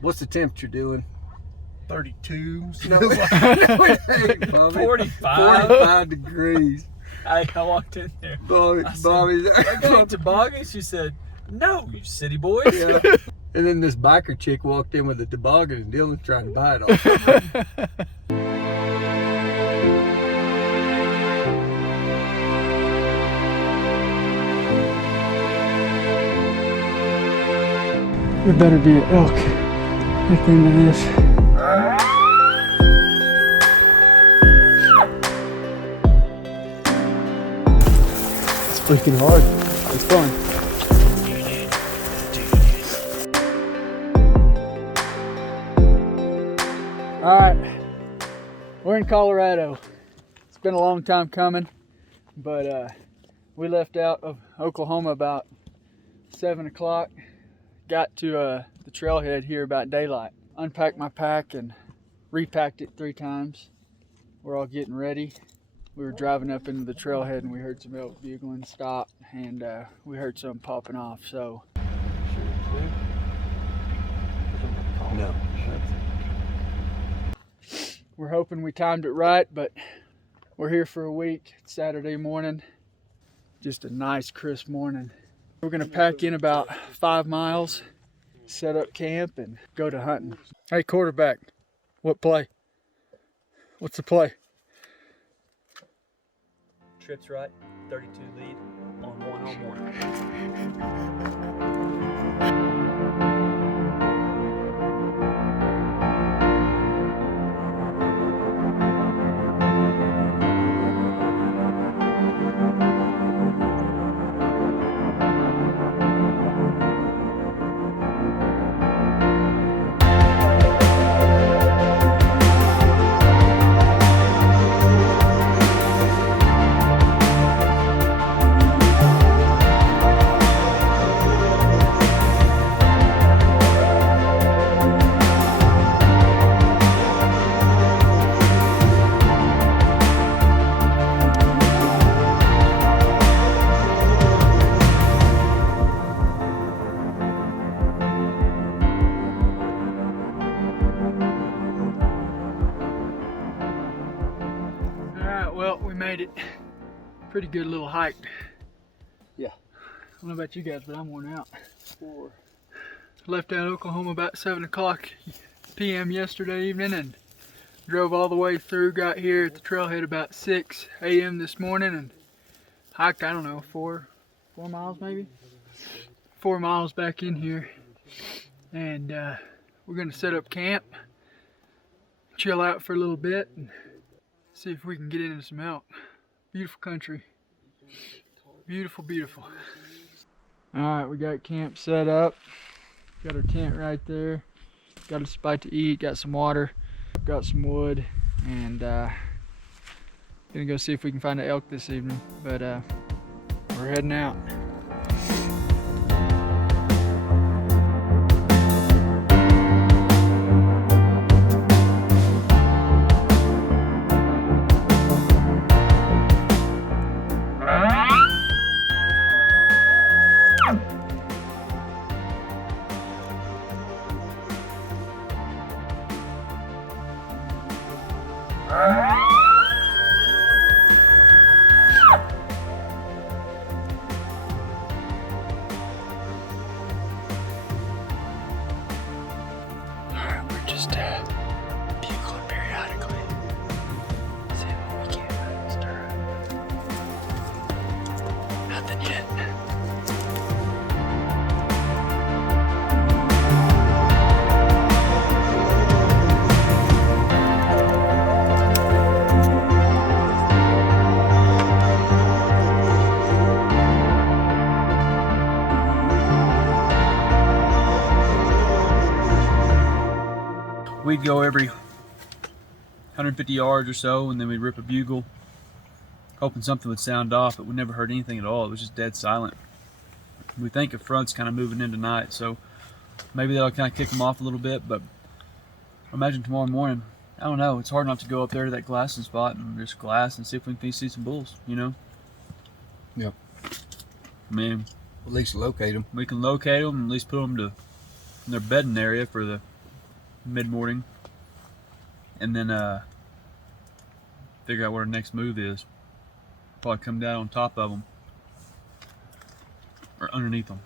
What's the temperature, Dylan? 32. No, no, it ain't, Bobby. 45. 45 degrees. I walked in there. Bobby, I said, Bobby. I got toboggan. She said, "No, you city boys." Yeah. And then this biker chick walked in with a toboggan and Dylan's trying to buy it off. There better be an elk at the end of this. It's freaking hard. It's fun. All right, we're in Colorado. It's been a long time coming, but we left out of Oklahoma about 7 o'clock. Got to the trailhead here about daylight. Unpacked my pack and repacked it 3 times. We're all getting ready. We were driving up into the trailhead and we heard some elk bugling, stopped, and we heard some popping off. So, No. we're hoping we timed it right, but we're here for a week. It's Saturday morning. Just a nice, crisp morning. We're gonna pack in about 5 miles, set up camp, and go to hunting. Hey, quarterback, what play? What's the play? Trips right, 32 lead on 1-on-1. Well, we made it. Pretty good little hike. Yeah. I don't know about you guys, but I'm worn out. Left out of Oklahoma about 7 o'clock p.m. yesterday evening and drove all the way through. Got here at the trailhead about 6 a.m. this morning and hiked, I don't know, 4 miles maybe? 4 miles back in here. And we're gonna set up camp, chill out for a little bit, and see if we can get into some elk. Beautiful country. Beautiful, beautiful. All right, we got camp set up. Got our tent right there. Got a spot to eat, got some water, got some wood, and gonna go see if we can find an elk this evening. But we're heading out. We're just bugling periodically. See what we can stir up. Nothing yet. We'd go every 150 yards or so, and then we'd rip a bugle, hoping something would sound off, but we never heard anything at all. It was just dead silent. We think a front's kind of moving in tonight, so maybe that'll kind of kick them off a little bit, but imagine tomorrow morning, I don't know, it's hard not to go up there to that glassing spot and just glass and see if we can see some bulls, you know? Yep. I mean, At least locate them. we can locate them and at least put them to in their bedding area for the mid-morning, and then figure out what our next move is. Probably come down on top of them or underneath them.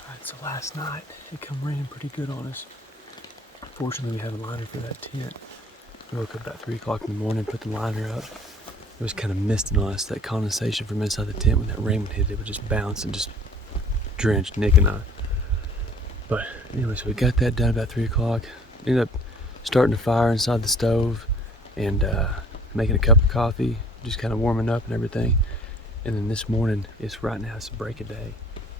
Alright, so last night it come raining pretty good on us. Fortunately, we had a liner for that tent. We woke up about 3 o'clock in the morning, put the liner up. It was kind of misting on us. That condensation from inside the tent, when that rain would hit, it would just bounce and just drench Nick and I. But anyway, so we got that done about 3 o'clock. Ended up starting a fire inside the stove and making a cup of coffee, just kind of warming up and everything. And then this morning, right now it's break of day,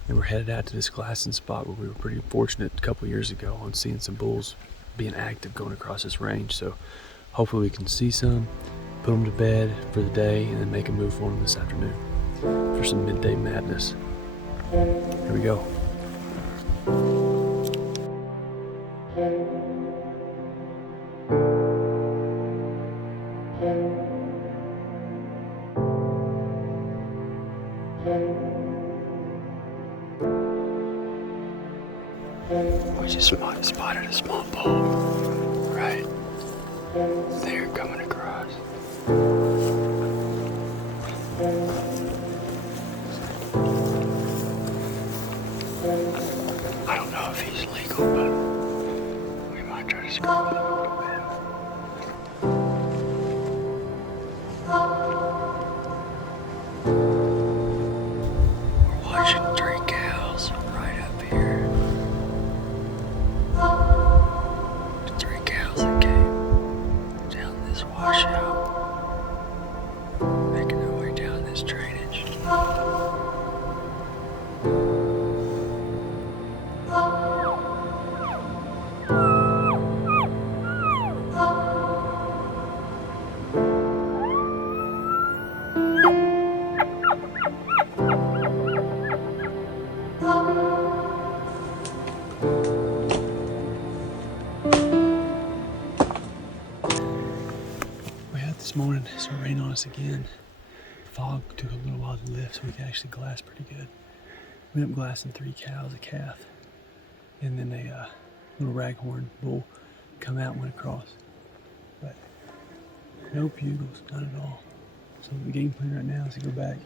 and we're headed out to this glassing spot where we were pretty fortunate a couple years ago on seeing some bulls being active going across this range. So hopefully we can see some, put them to bed for the day, and then make a move for them this afternoon for some midday madness. Here we go. We just spotted a small bull right there coming across. I don't know if he's legal, but we might try to screw with him a little bit. We're watching 3 cows right up here. The 3 cows that came down this washout, making their way down this drainage. This morning it started raining on us again. Fog took a little while to lift so we could actually glass pretty good. We ended up glassing 3 cows, a calf, and then a little raghorn bull come out and went across. But no bugles, not at all. So the game plan right now is to go back.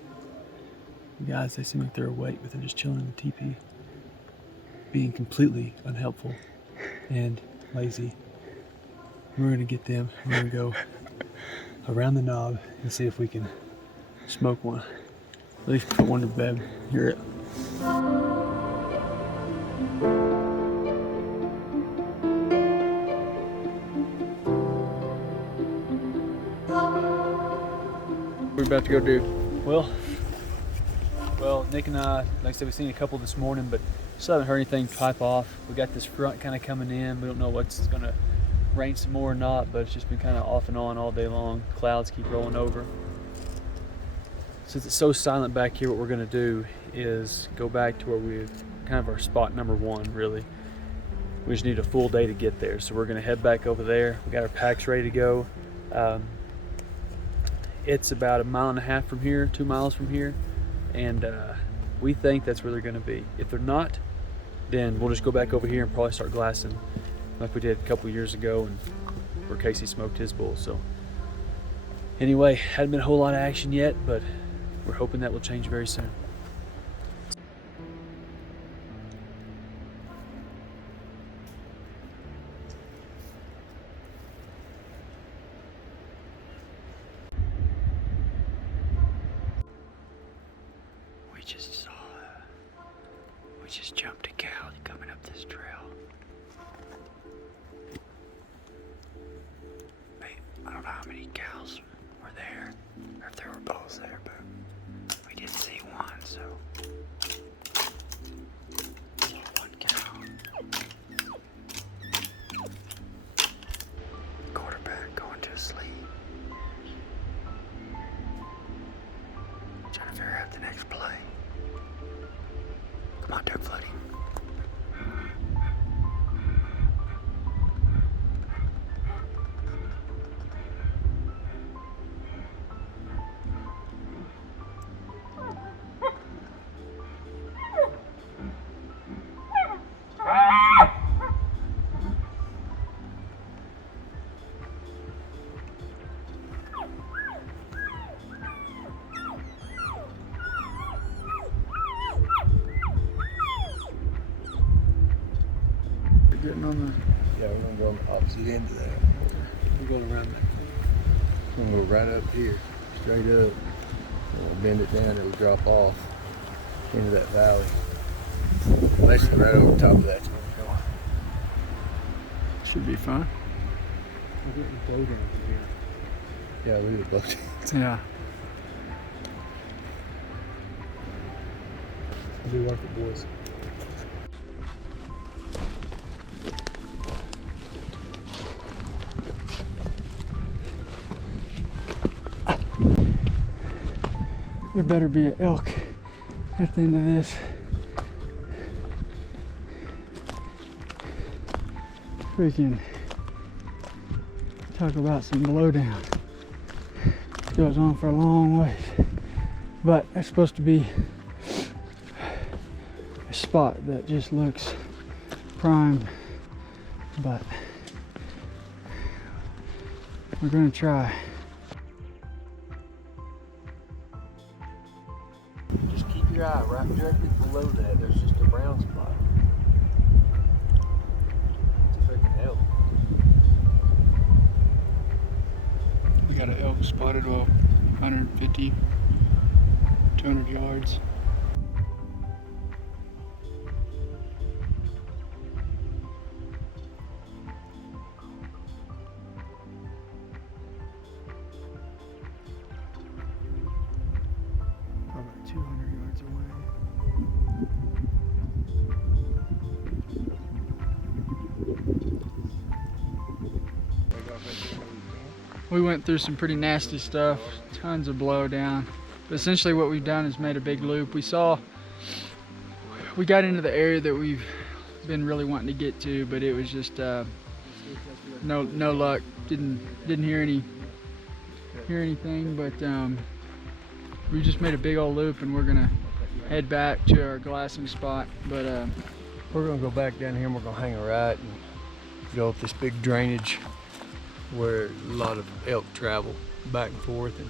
The guys, they seem like they're awake, but they're just chilling in the teepee, being completely unhelpful and lazy. We're gonna get them, we're gonna go around the knob and see if we can smoke one. At least put one to bed. Hear it. What we're about to go do? Well, Nick and I, like I said, we've seen a couple this morning, but still haven't heard anything pipe off. We got this front kind of coming in. We don't know what's gonna rain some more or not, but it's just been kind of off and on all day long. Clouds keep rolling over. Since it's so silent back here, what we're gonna do is go back to where we've kind of our spot number 1, really. We just need a full day to get there. So we're gonna head back over there. We got our packs ready to go. It's about 1.5 miles from here, 2 miles from here. And we think that's where they're gonna be. If they're not, then we'll just go back over here and probably start glassing like we did a couple years ago, and where Casey smoked his bull. So anyway, hadn't been a whole lot of action yet, but we're hoping that will change very soon. We just jumped a cow coming up this trail. I don't know how many cows were there, or if there were bulls there, but we did see one, so. Saw one cow. Quarterback going to sleep. Trying to figure out the next play. Come on, duck floating. getting on the. Yeah, we're gonna go on the opposite end of that. We're going around that. We're gonna go right up here, straight up. We'll bend it down, it'll drop off into that valley. Basically right over top of that's where we're going. Should be fun. We're getting blow down here. Yeah, look at the boat. Yeah. It'll be worth it, boys. There better be an elk at the end of this. Freaking talk about some blowdown. Goes on for a long ways. But that's supposed to be a spot that just looks prime. But we're gonna try. Just keep your eye right directly below that. There's just a brown spot. It's a freaking elk. We got an elk spotted, well, 150, 200 yards. About 200 yards away. We went through some pretty nasty stuff, tons of blowdown. But essentially what we've done is made a big loop. We got into the area that we've been really wanting to get to, but it was just no luck. Didn't hear anything, but we just made a big old loop, and we're gonna head back to our glassing spot. But We're gonna go back down here and we're gonna hang a right and go up this big drainage where a lot of elk travel back and forth, and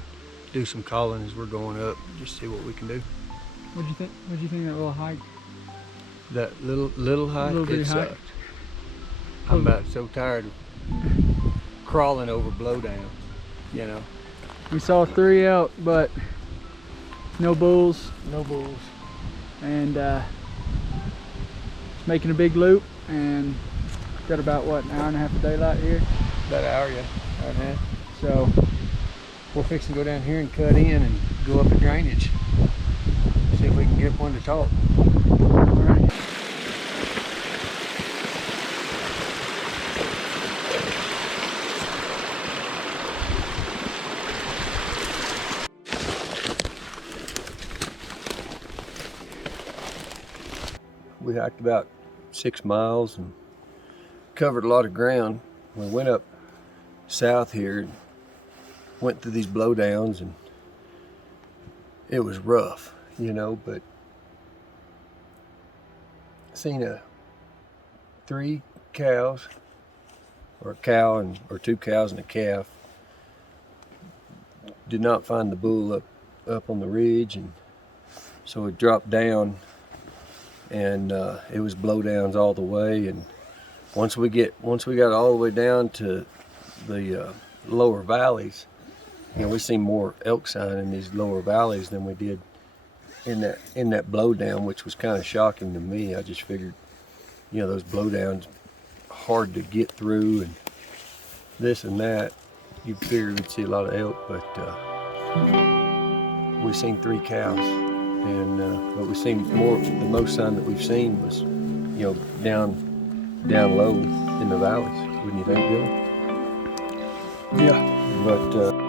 do some calling as we're going up, just see what we can do. what'd you think? What'd you think of that little hike? That little hike, Little bitty it hike. sucked. I'm about so tired of crawling over blowdown, you know. We saw 3 elk, but no bulls. No bulls. And making a big loop, and got about what, an hour and a half of daylight here. About an hour, yeah. Hour and a half. So We're fixing to go down here and cut in and go up the drainage. See if we can get one to talk. all right. We hiked about 6 miles and covered a lot of ground. We went up south here and went through these blowdowns, and it was rough, you know, but seen 3 cows, or a cow or 2 cows and a calf. Did not find the bull up on the ridge, and so it dropped down, and it was blowdowns all the way. And once we got all the way down to the lower valleys, you know, we seen more elk sign in these lower valleys than we did in that blowdown, which was kind of shocking to me. I just figured, you know, those blowdowns hard to get through and this and that. You figure we'd see a lot of elk, but we seen 3 cows, and but we seen the most sign that we've seen was, you know, down low in the valleys. Wouldn't you think, Billy? Yeah. But